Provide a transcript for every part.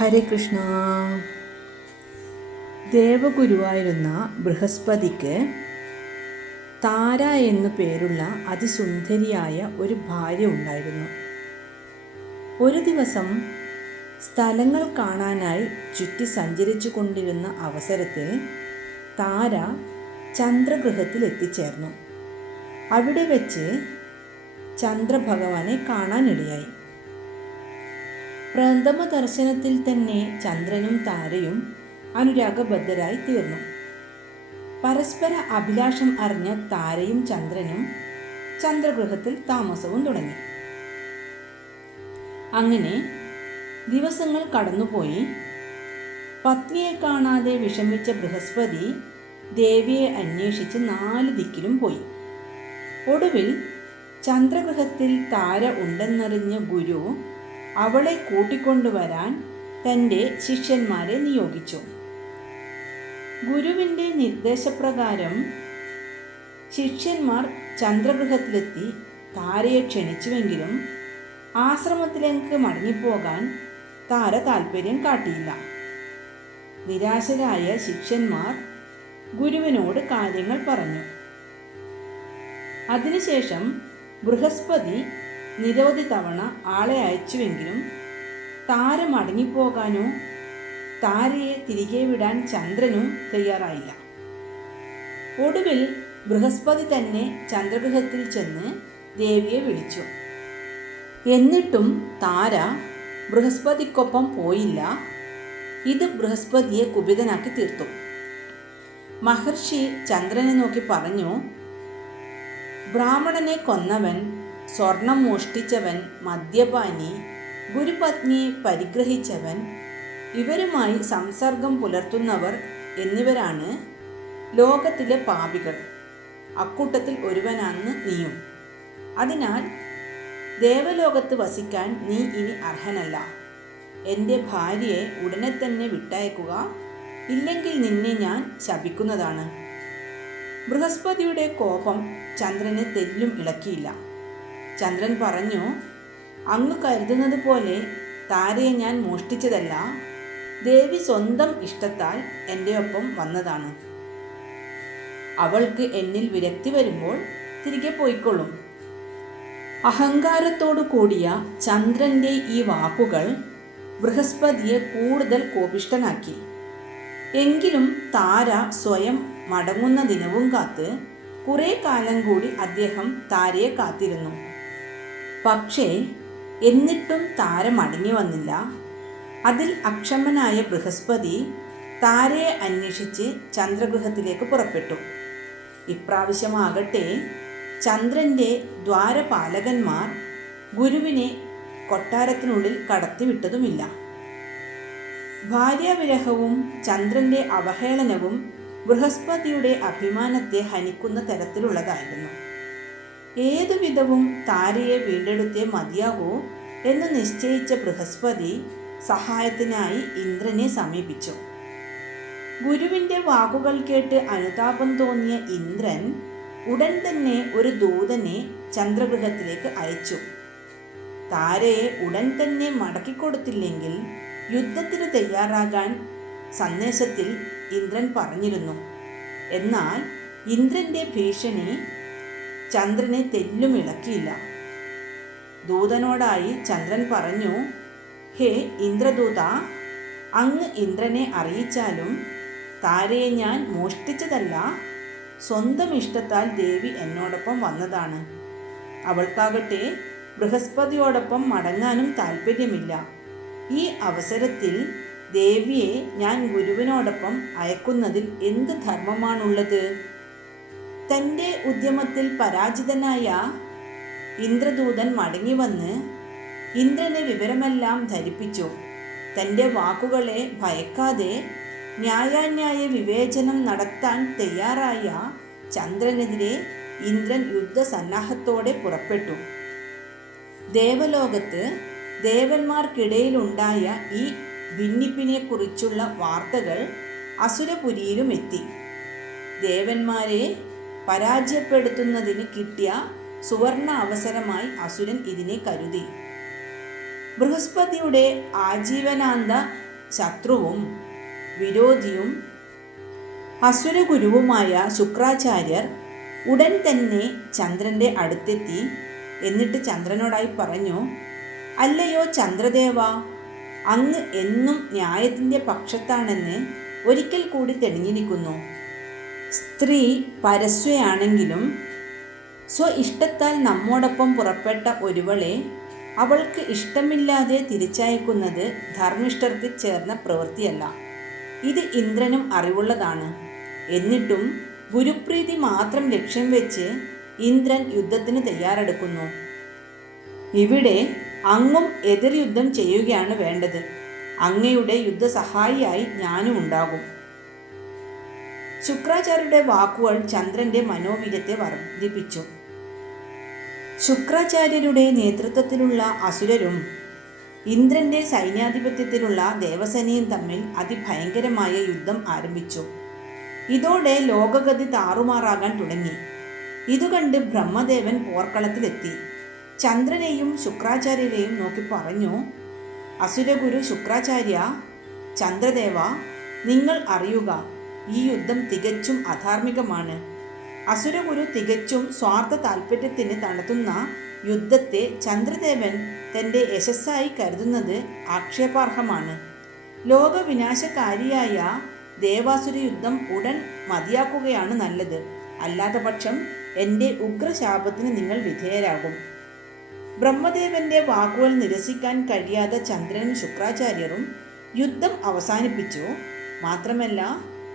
ഹരേ കൃഷ്ണ ദേവഗുരുവായിരുന്ന ബൃഹസ്പതിക്ക് താര എന്നു പേരുള്ള അതിസുന്ദരിയായ ഒരു ഭാര്യ ഉണ്ടായിരുന്നു. ഒരു ദിവസം സ്ഥലങ്ങൾ കാണാനായി ചുറ്റി സഞ്ചരിച്ചു കൊണ്ടിരുന്ന അവസരത്തിൽ താര ചന്ദ്രഗൃഹത്തിൽ എത്തിച്ചേർന്നു. അവിടെ വെച്ച് ചന്ദ്രഭഗവാനെ കാണാനിടയായി. പ്രഥമ ദർശനത്തിൽ തന്നെ ചന്ദ്രനും താരയും അനുരാഗബദ്ധരായി തീർന്നു പരസ്പര അഭിലാഷം അറിഞ്ഞ താരയും ചന്ദ്രനും ചന്ദ്രഗൃഹത്തിൽ താമസവും തുടങ്ങി. അങ്ങനെ ദിവസങ്ങൾ കടന്നുപോയി. പത്നിയെ കാണാതെ വിഷമിച്ച ബൃഹസ്പതി ദേവിയെ അന്വേഷിച്ച് നാല് ദിക്കിലും പോയി. ഒടുവിൽ ചന്ദ്രഗ്രഹത്തിൽ താര ഉണ്ടെന്നറിഞ്ഞ ഗുരു അവളെ കൂട്ടിക്കൊണ്ടുവരാൻ തന്റെ ശിഷ്യന്മാരെ നിയോഗിച്ചു. ഗുരുവിന്റെ നിർദ്ദേശപ്രകാരം ശിഷ്യന്മാർ ചന്ദ്രഗൃഹത്തിലെത്തി താരയെ ക്ഷണിച്ചുവെങ്കിലും ആശ്രമത്തിലേക്ക് മടങ്ങിപ്പോകാൻ താര താല്പര്യം കാട്ടിയില്ല. നിരാശരായ ശിഷ്യന്മാർ ഗുരുവിനോട് കാര്യങ്ങൾ പറഞ്ഞു. അതിനുശേഷം ബൃഹസ്പതി നിരവധി തവണ ആളെ അയച്ചുവെങ്കിലും താര മടങ്ങിപ്പോകാനോ താരയെ തിരികെ വിടാൻ ചന്ദ്രനും തയ്യാറായില്ല. ഒടുവിൽ ബൃഹസ്പതി തന്നെ ചന്ദ്രഗ്രഹത്തിൽ ചെന്ന് ദേവിയെ വിളിച്ചു. എന്നിട്ടും താര ബൃഹസ്പതിക്കൊപ്പം പോയില്ല. ഇത് ബൃഹസ്പതിയെ കുപിതനാക്കി തീർത്തു. മഹർഷി ചന്ദ്രനെ നോക്കി പറഞ്ഞു ബ്രാഹ്മണനെ കൊന്നവൻ സ്വർണം മോഷ്ടിച്ചവൻ മദ്യപാനി ഗുരുപത്നിയെ പരിഗ്രഹിച്ചവൻ ഇവരുമായി സംസർഗം പുലർത്തുന്നവർ എന്നിവരാണ് ലോകത്തിലെ പാപികൾ. അക്കൂട്ടത്തിൽ ഒരുവനാണ് നീയും. അതിനാൽ ദേവലോകത്ത് വസിക്കാൻ നീ ഇനി അർഹനല്ല. എന്റെ ഭാര്യയെ ഉടനെ തന്നെ വിട്ടയക്കുക ഇല്ലെങ്കിൽ നിന്നെ ഞാൻ ശപിക്കുന്നതാണ്. ബൃഹസ്പതിയുടെ കോപം ചന്ദ്രനെ തെല്ലും ഇളക്കിയില്ല. ചന്ദ്രൻ പറഞ്ഞു അങ്ങ് കരുതുന്നത് പോലെ താരയെ ഞാൻ മോഷ്ടിച്ചതല്ല. ദേവി സ്വന്തം ഇഷ്ടത്താൽ എന്റെ ഒപ്പം വന്നതാണ്. അവൾക്ക് എന്നിൽ വിരക്തി വരുമ്പോൾ തിരികെ പോയിക്കൊള്ളും. അഹങ്കാരത്തോടു കൂടിയ ചന്ദ്രന്റെ ഈ വാക്കുകൾ ബൃഹസ്പതിയെ കൂടുതൽ കോപിഷ്ടനാക്കി എങ്കിലും താര സ്വയം മടങ്ങുന്ന ദിനവും കാത്ത് കുറേ കാലം കൂടി അദ്ദേഹം താരയെ കാത്തിരുന്നു. പക്ഷേ എന്നിട്ടും താരം മടങ്ങി വന്നില്ല. അതിൽ അക്ഷമനായ ബൃഹസ്പതി താരയെ അന്വേഷിച്ച് ചന്ദ്രഗൃഹത്തിലേക്ക് പുറപ്പെട്ടു. ഇപ്രാവശ്യമാകട്ടെ ചന്ദ്രന്റെ ദ്വാരപാലകന്മാർ ഗുരുവിനെ കൊട്ടാരത്തിനുള്ളിൽ കടത്തിവിട്ടതുമില്ല. ഭാര്യാവിരഹവും ചന്ദ്രന്റെ അവഹേളനവും ബൃഹസ്പതിയുടെ അഭിമാനത്തെ ഹനിക്കുന്ന തരത്തിലുള്ളതായിരുന്നു. ഏതുവിധവും താരയെ വീണ്ടെടുത്തേ മതിയാകൂ എന്ന് നിശ്ചയിച്ച ബൃഹസ്പതി സഹായത്തിനായി ഇന്ദ്രനെ സമീപിച്ചു. ഗുരുവിന്റെ വാക്കുകൾ കേട്ട് അനുതാപം തോന്നിയ ഇന്ദ്രൻ ഉടൻ തന്നെ ഒരു ദൂതനെ ചന്ദ്രഗൃഹത്തിലേക്ക് അയച്ചു. താരയെ ഉടൻ തന്നെ മടക്കിക്കൊടുത്തില്ലെങ്കിൽ യുദ്ധത്തിന് തയ്യാറാകാൻ സന്ദേശത്തിൽ ഇന്ദ്രൻ പറഞ്ഞിരുന്നു. എന്നാൽ ഇന്ദ്രന്റെ ഭീഷണി ചന്ദ്രനെ തെല്ലും ഇളക്കിയില്ല. ദൂതനോടായി ചന്ദ്രൻ പറഞ്ഞു ഹേ ഇന്ദ്രദൂത അങ്ങ് ഇന്ദ്രനെ അറിയിച്ചാലും താരയെ ഞാൻ മോഷ്ടിച്ചതല്ല സ്വന്തം ഇഷ്ടത്താൽ ദേവി എന്നോടൊപ്പം വന്നതാണ്. അവൾക്കാകട്ടെ ബൃഹസ്പതിയോടൊപ്പം മടങ്ങാനും താല്പര്യമില്ല ഈ അവസരത്തിൽ ദേവിയെ ഞാൻ ഗുരുവിനോടൊപ്പം അയക്കുന്നതിൽ എന്ത് ധർമ്മമാണുള്ളത്? തന്റെ ഉദ്യമത്തിൽ പരാജിതനായ ഇന്ദ്രദൂതൻ മടങ്ങി വന്ന് ഇന്ദ്രനെ വിവരമെല്ലാം ധരിപ്പിച്ചു. തന്റെ വാക്കുകളെ ഭയക്കാതെ ന്യായാന്യായ വിവേചനം നടത്താൻ തയ്യാറായ ചന്ദ്രനെതിരെ ഇന്ദ്രൻ യുദ്ധസന്നാഹത്തോടെ പുറപ്പെട്ടു. ദേവലോകത്ത് ദേവന്മാർക്കിടയിലുണ്ടായ ഈ ഭിന്നിപ്പിനെക്കുറിച്ചുള്ള വാർത്തകൾ അസുരപുരിയിലും എത്തി ദേവന്മാരെ പരാജയപ്പെടുത്തുന്നതിന് കിട്ടിയ സുവർണ അവസരമായി അസുരൻ ഇതിനെ കരുതി. ബൃഹസ്പതിയുടെ ആജീവനാന്ത ശത്രുവും വിരോധിയും അസുരഗുരുവുമായ ശുക്രാചാര്യർ ഉടൻ തന്നെ ചന്ദ്രന്റെ അടുത്തെത്തി എന്നിട്ട് ചന്ദ്രനോടായി പറഞ്ഞു അല്ലയോ ചന്ദ്രദേവ അങ്ങ് എന്നും ന്യായത്തിന്റെ പക്ഷത്താണെന്ന് ഒരിക്കൽ കൂടി തെളിഞ്ഞിരിക്കുന്നു. സ്ത്രീ പരസ്വയാണെങ്കിലും സ്വ ഇഷ്ടത്താൽ നമ്മോടൊപ്പം പുറപ്പെട്ട ഒരുവളെ അവൾക്ക് ഇഷ്ടമില്ലാതെ തിരിച്ചയക്കുന്നത് ധർമ്മിഷ്ഠർക്ക് ചേർന്ന പ്രവൃത്തിയല്ല. ഇത് ഇന്ദ്രനും അറിവുള്ളതാണ്. എന്നിട്ടും ഗുരുപ്രീതി മാത്രം ലക്ഷ്യം വെച്ച് ഇന്ദ്രൻ യുദ്ധത്തിന് തയ്യാറെടുക്കുന്നു. ഇവിടെ അങ്ങും എതിർ യുദ്ധം ചെയ്യുകയാണ് വേണ്ടത്. അങ്ങയുടെ യുദ്ധസഹായിയായി ഞാനും ഉണ്ടാകും. ശുക്രാചാര്യരുടെ വാക്കുകൾ ചന്ദ്രന്റെ മനോവീര്യത്തെ വർദ്ധിപ്പിച്ചു. ശുക്രാചാര്യരുടെ നേതൃത്വത്തിലുള്ള അസുരരും ഇന്ദ്രന്റെ സൈന്യാധിപത്യത്തിലുള്ള ദേവസേനയും തമ്മിൽ അതിഭയങ്കരമായ യുദ്ധം ആരംഭിച്ചു. ഇതോടെ ലോകഗതി താറുമാറാകാൻ തുടങ്ങി. ഇതുകണ്ട് ബ്രഹ്മദേവൻ പോർക്കളത്തിലെത്തി. ചന്ദ്രനെയും ശുക്രാചാര്യരെയും നോക്കി പറഞ്ഞു അസുരഗുരു ശുക്രാചാര്യ ചന്ദ്രദേവ നിങ്ങൾ അറിയുക. ഈ യുദ്ധം തികച്ചും അധാർമികമാണ്. അസുരഗുരു തികച്ചും സ്വാർത്ഥ താല്പര്യത്തിന് നടത്തുന്ന യുദ്ധത്തെ ചന്ദ്രദേവൻ തന്റെ യശസ്സായി കരുതുന്നത് ആക്ഷേപാർഹമാണ്. ലോകവിനാശകാരിയായ ദേവാസുര യുദ്ധം ഉടൻ മതിയാക്കുകയാണ് നല്ലത്. അല്ലാത്ത പക്ഷം എന്റെ ഉഗ്രശാപത്തിന് നിങ്ങൾ വിധേയരാകും. ബ്രഹ്മദേവന്റെ വാക്കുകൾ നിരസിക്കാൻ കഴിയാത്ത ചന്ദ്രനും ശുക്രാചാര്യരും യുദ്ധം അവസാനിപ്പിച്ചു. മാത്രമല്ല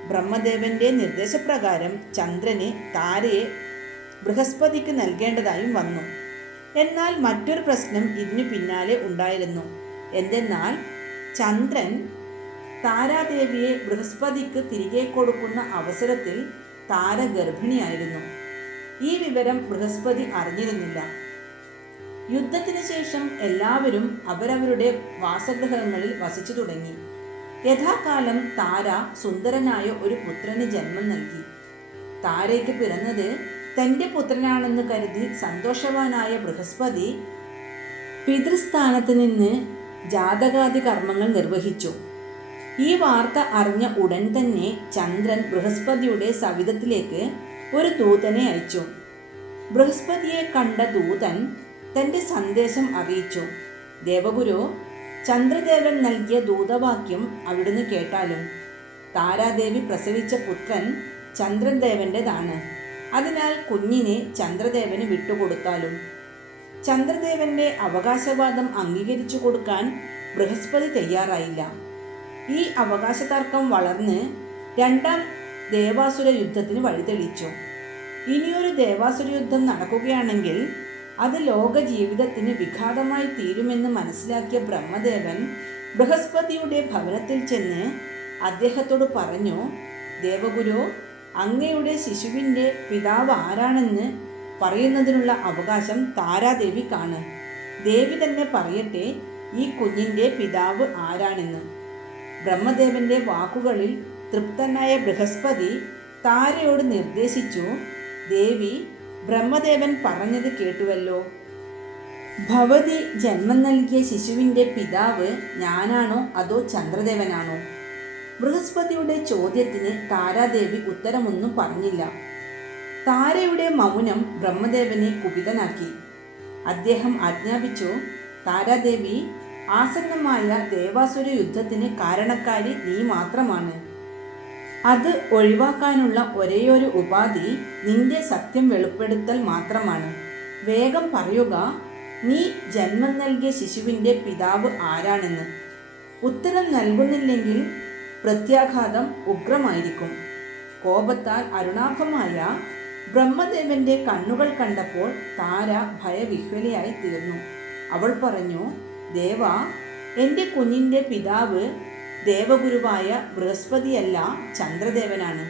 ബ്രഹ്മദേവന്റെ നിർദ്ദേശപ്രകാരം ചന്ദ്രന് താരയെ ബൃഹസ്പതിക്ക് നൽകേണ്ടതായും വന്നു. എന്നാൽ മറ്റൊരു പ്രശ്നം ഇതിനു പിന്നാലെ ഉണ്ടായിരുന്നു. എന്തെന്നാൽ ചന്ദ്രൻ താരാദേവിയെ ബൃഹസ്പതിക്ക് തിരികെ കൊടുക്കുന്ന അവസരത്തിൽ താര ഗർഭിണിയായിരുന്നു ഈ വിവരം ബൃഹസ്പതി അറിഞ്ഞിരുന്നില്ല. യുദ്ധത്തിന് ശേഷം എല്ലാവരും അവരവരുടെ വാസഗൃഹങ്ങളിൽ വസിച്ചു തുടങ്ങി. യഥാകാലം താര സുന്ദരനായ ഒരു പുത്രന് ജന്മം നൽകി. താരയ്ക്ക് പിറന്നത് തന്റെ പുത്രനാണെന്ന് കരുതി സന്തോഷവാനായ ബൃഹസ്പതി പിതൃസ്ഥാനത്ത് നിന്ന് ജാതകാദി കർമ്മങ്ങൾ നിർവഹിച്ചു. ഈ വാർത്ത അറിഞ്ഞ ഉടൻ തന്നെ ചന്ദ്രൻ ബൃഹസ്പതിയുടെ സവിധത്തിലേക്ക് ഒരു ദൂതനെ അയച്ചു. ബൃഹസ്പതിയെ കണ്ട ദൂതൻ തന്റെ സന്ദേശം അറിയിച്ചു. ദേവഗുരു ചന്ദ്രദേവൻ നൽകിയ ദൂതവാക്യം അവിടുന്ന് കേട്ടാലും താരാദേവി പ്രസവിച്ച പുത്രൻ ചന്ദ്രദേവന്റെതാണ്. അതിനാൽ കുഞ്ഞിനെ ചന്ദ്രദേവന് വിട്ടുകൊടുത്താലും ചന്ദ്രദേവന്റെ അവകാശവാദം അംഗീകരിച്ചു കൊടുക്കാൻ ബൃഹസ്പതി തയ്യാറായില്ല. ഈ അവകാശ തർക്കം വളർന്ന് രണ്ടാം ദേവാസുര യുദ്ധത്തിന് വഴിതെളിച്ചു. ഇനിയൊരു ദേവാസുര യുദ്ധം നടക്കുകയാണെങ്കിൽ അത് ലോക ജീവിതത്തിന് വിഘാതമായി തീരുമെന്ന് മനസ്സിലാക്കിയ ബ്രഹ്മദേവൻ ബൃഹസ്പതിയുടെ ഭവനത്തിൽ ചെന്ന് അദ്ദേഹത്തോട് പറഞ്ഞു ദേവഗുരു അങ്ങയുടെ ശിശുവിന്റെ പിതാവ് ആരാണെന്ന് പറയുന്നതിനുള്ള അവകാശം താരാദേവിക്കാണ് ദേവി തന്നെ പറയട്ടെ ഈ കുഞ്ഞിന്റെ പിതാവ് ആരാണെന്ന് ബ്രഹ്മദേവന്റെ വാക്കുകളിൽ തൃപ്തനായ ബൃഹസ്പതി താരയോട് നിർദ്ദേശിച്ചു ദേവി ബ്രഹ്മദേവൻ പറഞ്ഞത് കേട്ടുവല്ലോ. ഭവതി ജന്മം നൽകിയ ശിശുവിന്റെ പിതാവ് ഞാനാണോ അതോ ചന്ദ്രദേവനാണോ? ബൃഹസ്പതിയുടെ ചോദ്യത്തിന് താരാദേവി ഉത്തരമൊന്നും പറഞ്ഞില്ല. താരയുടെ മൗനം ബ്രഹ്മദേവനെ കുപിതനാക്കി. അദ്ദേഹം ആജ്ഞാപിച്ചു താരാദേവി ആസന്നമായ ദേവാസുര യുദ്ധത്തിന് കാരണക്കാരി നീ മാത്രമാണ്. അത് ഒഴിവാക്കാനുള്ള ഒരേയൊരു ഉപാധി നിന്റെ സത്യം വെളിപ്പെടുത്തൽ മാത്രമാണ്. വേഗം പറയുക നീ ജന്മം നൽകിയ ശിശുവിന്റെ പിതാവ് ആരാണെന്ന്. ഉത്തരം നൽകുന്നില്ലെങ്കിൽ പ്രത്യാഘാതം ഉഗ്രമായിരിക്കും. കോപത്താൽ അരുണാഭമായ ബ്രഹ്മദേവന്റെ കണ്ണുകൾ കണ്ടപ്പോൾ താര ഭയവിഹ്വലയായി തീർന്നു അവൾ പറഞ്ഞു ദേവ എന്റെ കുഞ്ഞിന്റെ പിതാവ് ദേവഗുരുവായ ബൃഹസ്പതിയല്ല ചന്ദ്രദേവനാണ്.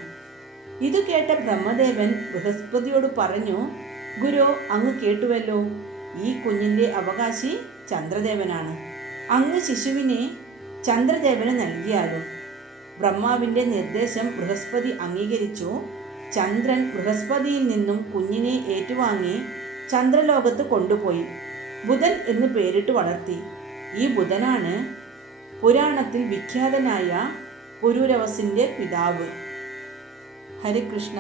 ഇത് കേട്ട ബ്രഹ്മദേവൻ ബൃഹസ്പതിയോട് പറഞ്ഞു ഗുരു അങ്ങ് കേട്ടുവല്ലോ. ഈ കുഞ്ഞിന്റെ അവകാശി ചന്ദ്രദേവനാണ്. അങ്ങ് ശിശുവിനെ ചന്ദ്രദേവന് നൽകിയാലും. ബ്രഹ്മാവിന്റെ നിർദ്ദേശം ബൃഹസ്പതി അംഗീകരിച്ചു. ചന്ദ്രൻ ബൃഹസ്പതിയിൽ നിന്നും കുഞ്ഞിനെ ഏറ്റുവാങ്ങി ചന്ദ്രലോകത്ത് കൊണ്ടുപോയി. ബുധൻ എന്ന് പേരിട്ട് വളർത്തി. ഈ ബുധനാണ് പുരാണത്തിൽ വിഖ്യാതനായ പുരൂരവസിന്റെ പിതാവ്. ഹരികൃഷ്ണ